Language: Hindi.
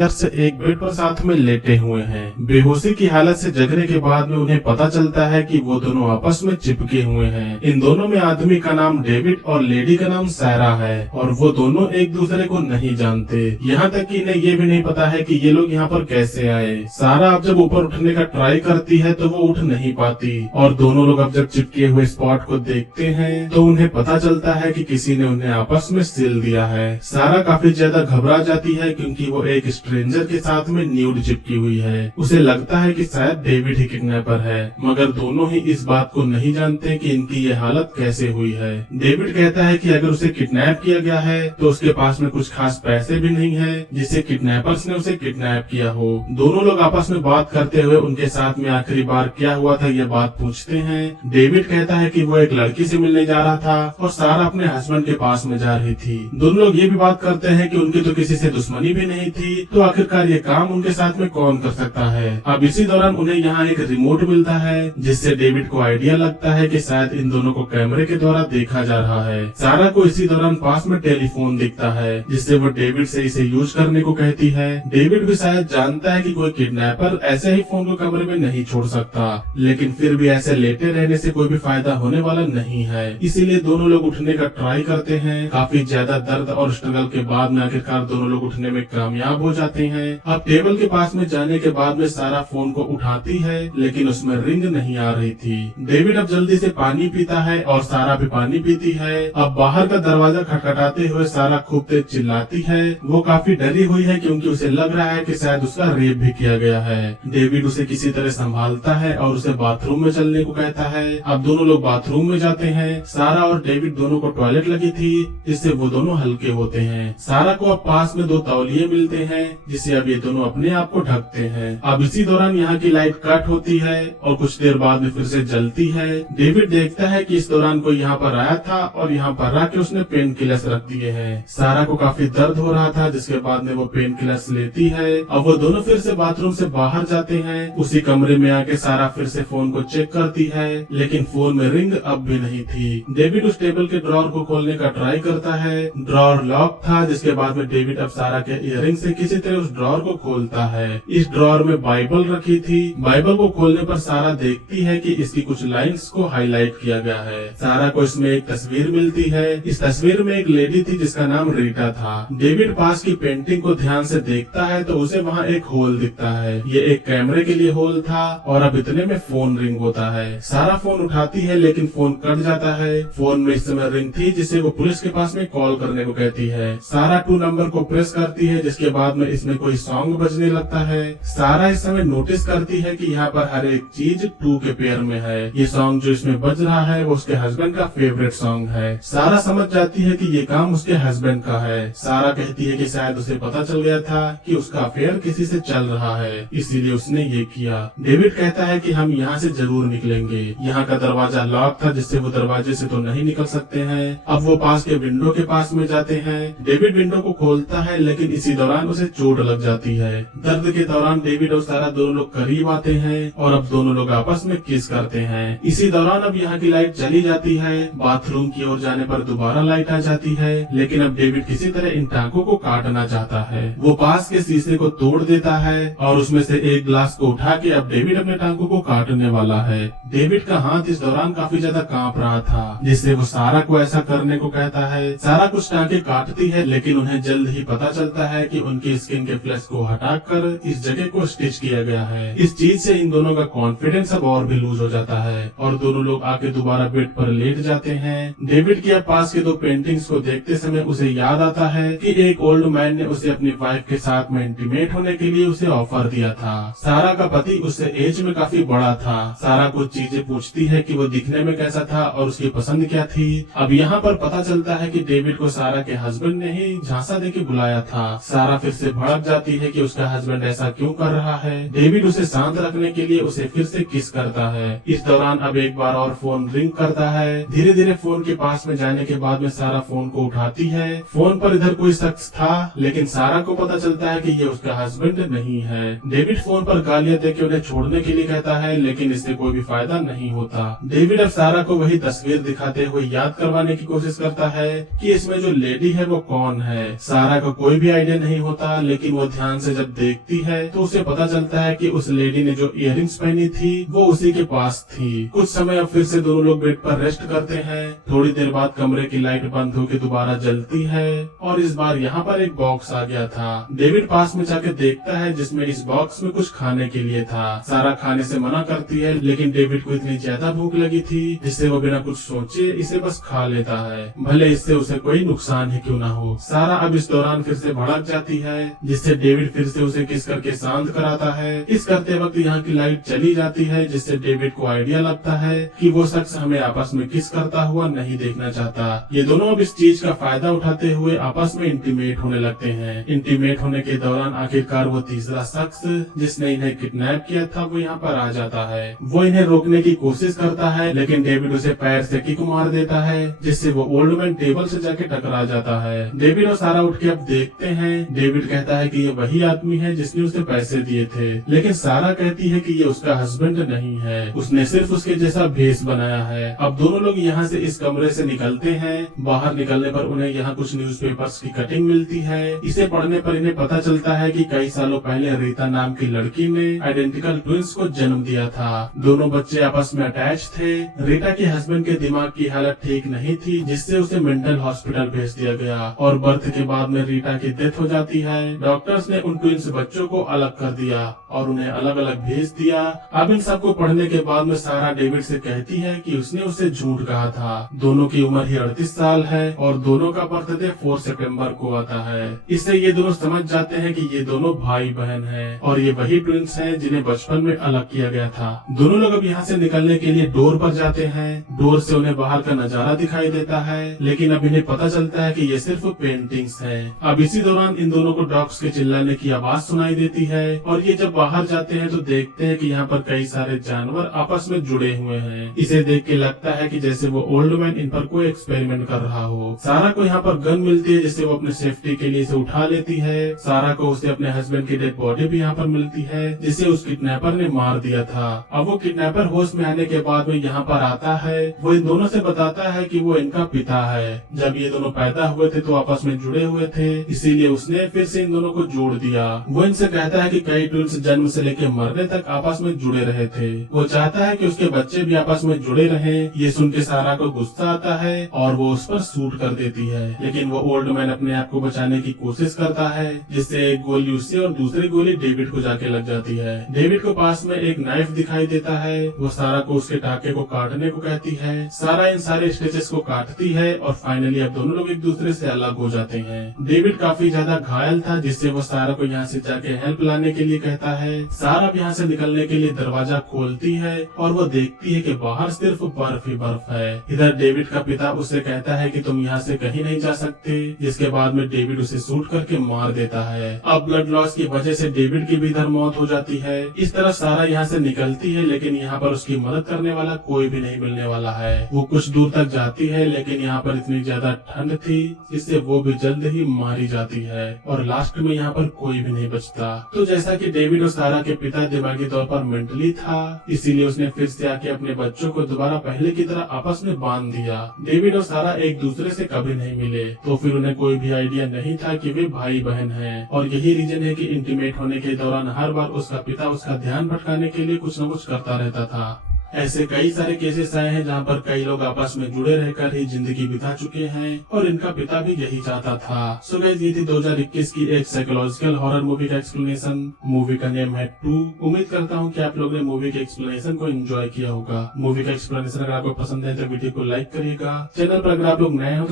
से एक बेड पर साथ में लेटे हुए हैं। बेहोशी की हालत से जगने के बाद में उन्हें पता चलता है कि वो दोनों आपस में चिपके हुए हैं। इन दोनों में आदमी का नाम डेविड और लेडी का नाम सारा है और वो दोनों एक दूसरे को नहीं जानते। यहाँ तक कि इन्हें ये भी नहीं पता है कि ये लोग यहाँ पर कैसे आए। सारा अब जब ऊपर उठने का ट्राई करती है तो वो उठ नहीं पाती और दोनों लोग अब जब चिपके हुए स्पॉट को देखते हैं तो उन्हें पता चलता है कि किसी ने उन्हें आपस में सिल दिया है। सारा काफी ज्यादा घबरा जाती है क्योंकि वो एक स्ट्रेंजर के साथ में न्यूड चिपकी हुई है। उसे लगता है कि शायद डेविड ही किडनैपर है, मगर दोनों ही इस बात को नहीं जानते कि इनकी ये हालत कैसे हुई है। डेविड कहता है कि अगर उसे किडनैप किया गया है तो उसके पास में कुछ खास पैसे भी नहीं है जिससे किडनैपर्स ने उसे किडनैप किया हो। दोनों लोग आपस में बात करते हुए उनके साथ में आखिरी बार क्या हुआ था ये बात पूछते हैं। डेविड कहता है कि वो एक लड़की से मिलने जा रहा था और सारा अपने हस्बैंड के पास में जा रही थी। दोनों लोग ये भी बात करते हैं कि उनकी तो किसी से दुश्मनी भी नहीं थी, तो आखिरकार ये काम उनके साथ में कौन कर सकता है। अब इसी दौरान उन्हें यहाँ एक रिमोट मिलता है जिससे डेविड को आइडिया लगता है कि शायद इन दोनों को कैमरे के द्वारा देखा जा रहा है। सारा को इसी दौरान पास में टेलीफोन दिखता है जिससे वो डेविड से इसे यूज करने को कहती है। डेविड भी शायद जानता है कि कोई किडनैपर ऐसे ही फोन को कमरे में नहीं छोड़ सकता, लेकिन फिर भी ऐसे लेटे रहने से कोई भी फायदा होने वाला नहीं है, इसीलिए दोनों लोग उठने का ट्राई करते हैं। काफी ज्यादा दर्द और स्ट्रगल के बाद में आखिरकार दोनों लोग उठने में कामयाब हो जाते हैं। अब टेबल के पास में जाने के बाद में सारा फोन को उठाती है लेकिन उसमें रिंग नहीं आ रही थी। डेविड अब जल्दी से पानी पीता है और सारा भी पानी पीती है। अब बाहर का दरवाजा खटखटाते हुए सारा खूब तेज चिल्लाती है। वो काफी डरी हुई है क्योंकि उसे लग रहा है कि शायद उसका रेप भी किया गया है। डेविड उसे किसी तरह संभालता है और उसे बाथरूम में चलने को कहता है। अब दोनों लोग बाथरूम में जाते हैं। सारा और डेविड दोनों को टॉयलेट लगी थी जिससे वो दोनों हल्के होते हैं। सारा को अब पास में 2 तौलिए मिलते हैं जिससे अब ये दोनों अपने आप को ढकते हैं। अब इसी दौरान यहाँ की लाइट कट होती है और कुछ देर बाद में फिर से जलती है। डेविड देखता है कि इस दौरान कोई यहाँ पर आया था और यहाँ पर रख के उसने पेन किलर्स रख दिए हैं। सारा को काफी दर्द हो रहा था जिसके बाद में वो पेन किलर्स लेती है। अब वो दोनों फिर से बाथरूम से बाहर जाते हैं। उसी कमरे में आके सारा फिर से फोन को चेक करती है लेकिन फोन में रिंग अब भी नहीं थी। डेविड उस टेबल के ड्रॉर को खोलने का ट्राई करता है। ड्रॉर लॉक था जिसके बाद में डेविड अब सारा के इयररिंग से किसी तरह उस ड्रॉर को खोलता है। इस ड्रॉर में बाइबल रखी थी। बाइबल को खोलने पर सारा देखती है कि इसकी कुछ लाइंस को हाईलाइट किया गया है। सारा को इसमें एक तस्वीर मिलती है। इस तस्वीर में एक लेडी थी जिसका नाम रीटा था। डेविड पास की पेंटिंग को ध्यान से देखता है तो उसे वहाँ एक होल दिखता है। ये एक कैमरे के लिए होल था और अब इतने में फोन रिंग होता है। सारा फोन उठाती है लेकिन फोन कट जाता है। फोन में इस समय रिंग थी जिससे वो पुलिस के पास में कॉल करने को कहती है। सारा 2 नंबर को प्रेस करती है जिसके बाद में इसमें कोई सॉन्ग बजने लगता है। सारा इस समय नोटिस करती है कि यहाँ पर हर एक चीज 2 के पेयर में है। ये सॉन्ग जो इसमें बज रहा है वो उसके हस्बैंड का फेवरेट सॉन्ग है। सारा समझ जाती है कि ये काम उसके हस्बैंड का है। सारा कहती है कि शायद उसे पता चल गया था कि उसका अफेयर किसी से चल रहा है, इसीलिए उसने ये किया। डेविड कहता है कि हम यहाँ से जरूर निकलेंगे। यहाँ का दरवाजा लॉक था जिससे वो दरवाजे से तो नहीं निकल सकते हैं। अब वो पास के विंडो के पास में जाते हैं। डेविड विंडो को खोलता है लेकिन इसी दौरान उसे चोट लग जाती है। दर्द के दौरान डेविड और सारा दोनों लोग करीब आते हैं और अब दोनों लोग आपस में किस करते हैं। इसी दौरान अब यहाँ की लाइट चली जाती है। बाथरूम की ओर जाने पर दोबारा लाइट आ जाती है लेकिन अब डेविड किसी तरह इन टांकों को काटना चाहता है। वो पास के शीशे को तोड़ देता है और उसमें से एक ग्लास को उठा के अब डेविड अपने टांकों को काटने वाला है। डेविड का हाथ इस दौरान काफी ज्यादा कांप रहा था जिससे वो सारा को ऐसा करने को कहता है। सारा कुछ टांके काटती है लेकिन उन्हें जल्द ही पता चलता है कि उनकी स्किन के फ्लैश को हटाकर इस जगह को स्टिच किया गया है। इस चीज से इन दोनों का कॉन्फिडेंस अब और भी लूज हो जाता है और दोनों लोग आके दोबारा बेड पर लेट जाते हैं। डेविड के पास के 2 पेंटिंग्स को देखते समय उसे याद आता है कि एक ओल्ड मैन ने उसे अपनी वाइफ के साथ में इंटीमेट होने के लिए उसे ऑफर दिया था। सारा का पति उससे एज में काफी बड़ा था। सारा कुछ चीजें पूछती है कि वो दिखने में कैसा था और उसकी पसंद क्या थी। अब यहाँ पर पता चलता है कि डेविड को सारा के हस्बैंड ने ही झांसा देके बुलाया था। सारा फिर से भड़क जाती है कि उसका हस्बैंड ऐसा क्यों कर रहा है। डेविड उसे शांत रखने के लिए उसे फिर से किस करता है। इस दौरान अब एक बार और फोन रिंग करता है। धीरे धीरे फोन के पास में जाने के बाद में सारा फोन को उठाती है। फोन पर इधर कोई शख्स था लेकिन सारा को पता चलता है कि ये उसका हस्बैंड नहीं है। डेविड फोन पर गालियां देके उन्हें छोड़ने के लिए कहता है लेकिन इससे कोई भी फायदा नहीं होता। डेविड अब सारा को वही तस्वीर दिखाते हुए याद करवाने की कोशिश करता है कि इसमें जो लेडी है वो कौन है। सारा को कोई भी आइडिया नहीं होता लेकिन वो ध्यान से जब देखती है तो उसे पता चलता है कि उस लेडी ने जो इयररिंग्स पहनी थी वो उसी के पास थी। कुछ समय अब फिर से दोनों लोग बेड पर रेस्ट करते हैं। थोड़ी देर बाद कमरे की लाइट बंद होकर दोबारा जलती है और इस बार यहाँ पर एक बॉक्स आ गया था। डेविड पास में जाके देखता है जिसमें इस बॉक्स में कुछ खाने के लिए था। सारा खाने से मना करती है, लेकिन डेविड को इतनी ज्यादा भूख लगी थी जिससे वो बिना कुछ सोचे इसे बस खा लेता है, भले इससे उसे कोई नुकसान ही क्यों ना हो। सारा अब इस दौरान फिर से भड़क जाती है जिससे डेविड फिर से उसे किस करके शांत कराता है। इस करते वक्त यहाँ की लाइट चली जाती है जिससे डेविड को आइडिया लगता है कि वो शख्स हमें आपस में किस करता हुआ नहीं देखना चाहता। ये दोनों अब इस चीज का फायदा उठाते हुए आपस में इंटीमेट होने लगते हैं। इंटीमेट होने के दौरान आखिरकार वो तीसरा शख्स जिसने इन्हें किडनैप किया था वो यहाँ पर आ जाता है। वो इन्हें रोकने की कोशिश करता है, लेकिन डेविड उसे पैर से किक मार देता है जिससे वो ओल्ड मैन टेबल से जाके टकरा जाता है। डेविड और सारा उठ के अब देखते हैं। डेविड कहता है कि ये वही आदमी है जिसने उसे पैसे दिए थे, लेकिन सारा कहती है कि ये उसका हस्बैंड नहीं है, उसने सिर्फ उसके जैसा भेष बनाया है। अब दोनों लोग यहाँ से इस कमरे से निकलते हैं। बाहर निकलने पर उन्हें यहाँ कुछ न्यूज़पेपर्स की कटिंग मिलती है। इसे पढ़ने पर इन्हें पता चलता है कि कई सालों पहले रीता नाम की लड़की ने आइडेंटिकल ट्विंस को जन्म दिया था। दोनों बच्चे आपस में अटैच थे। रीता के हस्बैंड के दिमाग की हालत ठीक नहीं थी जिससे उसे मेंटल हॉस्पिटल भेज दिया गया और बर्थ के बाद में रीटा की डेथ हो जाती है। डॉक्टर्स ने उन ट्विंस बच्चों को अलग कर दिया और उन्हें अलग अलग भेज दिया। अब इन सबको पढ़ने के बाद में सारा डेविड से कहती है कि उसने उसे झूठ कहा था। दोनों की उम्र ही 38 साल है और दोनों का बर्थडे 4 सितंबर को आता है। इससे ये दोनों समझ जाते हैं कि ये दोनों भाई बहन हैं और ये वही ट्विंस हैं जिन्हें बचपन में अलग किया गया था। दोनों लोग अब यहाँ से निकलने के लिए डोर पर जाते हैं। डोर से उन्हें बाहर का नजारा दिखाई देता है, लेकिन अब इन्हें पता चलता है कि ये सिर्फ पेंटिंग्स हैं। अब इसी दौरान इन दोनों को डॉग्स के चिल्लाने की आवाज सुनाई देती है और ये जब बाहर जाते हैं तो देखते हैं कि यहाँ पर कई सारे जानवर आपस में जुड़े हुए हैं। इसे देख के लगता है कि जैसे वो ओल्ड मैन इन पर कोई एक्सपेरिमेंट कर रहा हो। सारा को यहाँ पर गन मिलती है जिससे वो अपने सेफ्टी के लिए इसे उठा लेती है। सारा को उसे अपने हस्बैंड की डेड बॉडी भी यहाँ पर मिलती है जिसे उस किडनैपर ने मार दिया था। अब वो किडनैपर होश में आने के बाद में यहाँ पर आता है। वो इन दोनों से बताता है कि वो इनका पिता है। जब ये दोनों पैदा हुए थे तो आपस में जुड़े हुए थे, इसीलिए उसने फिर से इन दोनों को जोड़ दिया। वो इनसे कहता है कि कई ट्विंस जन्म से लेकर मरने तक आपस में जुड़े रहे थे। वो चाहता है कि उसके बच्चे भी आपस में जुड़े रहें। ये सुन के सारा को गुस्सा आता है और वो उस पर शूट कर देती है, लेकिन वो ओल्ड मैन अपने आप को बचाने की कोशिश करता है जिससे एक गोली उससे और दूसरी गोली डेविड को जाके लग जाती है। डेविड को पास में एक नाइफ दिखाई देता है। वो सारा को उसके टाके को काटने को कहती है। सारा इन सारे स्टिचेस को काटती है और फाइनली अब दोनों लोग एक दूसरे से अलग हो जाते हैं। डेविड काफी ज्यादा घायल था जिससे वो सारा को यहाँ से जाके हेल्प लाने के लिए कहता है। सारा अब यहाँ से निकलने के लिए दरवाजा खोलती है और वो देखती है कि बाहर सिर्फ बर्फ ही बर्फ है। इधर डेविड का पिता उससे कहता है कि तुम यहाँ से कहीं नहीं जा सकते, जिसके बाद में डेविड उसे शूट करके मार देता है। अब ब्लड लॉस की वजह से डेविड की भी इधर मौत हो जाती है। इस तरह सारा यहाँ से निकलती है, लेकिन यहाँ पर उसकी मदद करने वाला कोई भी नहीं मिलने वाला है। वो कुछ दूर तक जाती है, लेकिन यहाँ पर इतनी ज्यादा ठंड थी जिससे वो भी जल्द ही मारी जाती है और लास्ट में यहाँ पर कोई भी नहीं बचता। तो जैसा कि डेविड और सारा के पिता दिमागी तौर पर मेंटली था, इसीलिए उसने फिर से आके अपने बच्चों को दोबारा पहले की तरह आपस में बांध दिया। डेविड और सारा एक दूसरे से कभी नहीं मिले, तो फिर उन्हें कोई भी आइडिया नहीं था कि वे भाई बहन हैं। और यही रीजन है कि इंटीमेट होने के दौरान हर बार उसका पिता उसका ध्यान भटकाने के लिए कुछ न कुछ करता रहता था। ऐसे कई सारे केसेस आए हैं जहाँ पर कई लोग आपस में जुड़े रहकर ही जिंदगी बिता चुके हैं और इनका पिता भी यही चाहता था। सो गाइस, ये थी 2021 की एक साइकोलॉजिकल हॉरर मूवी का एक्सप्लेनेशन। मूवी का नेम है 2। उम्मीद करता हूँ कि आप लोग ने मूवी के एक्सप्लेनेशन को एंजॉय किया होगा। मूवी का एक्सप्लेनेशन अगर आपको पसंद है तो वीडियो को लाइक करिएगा। चैनल पर अगर आप लोग नए हो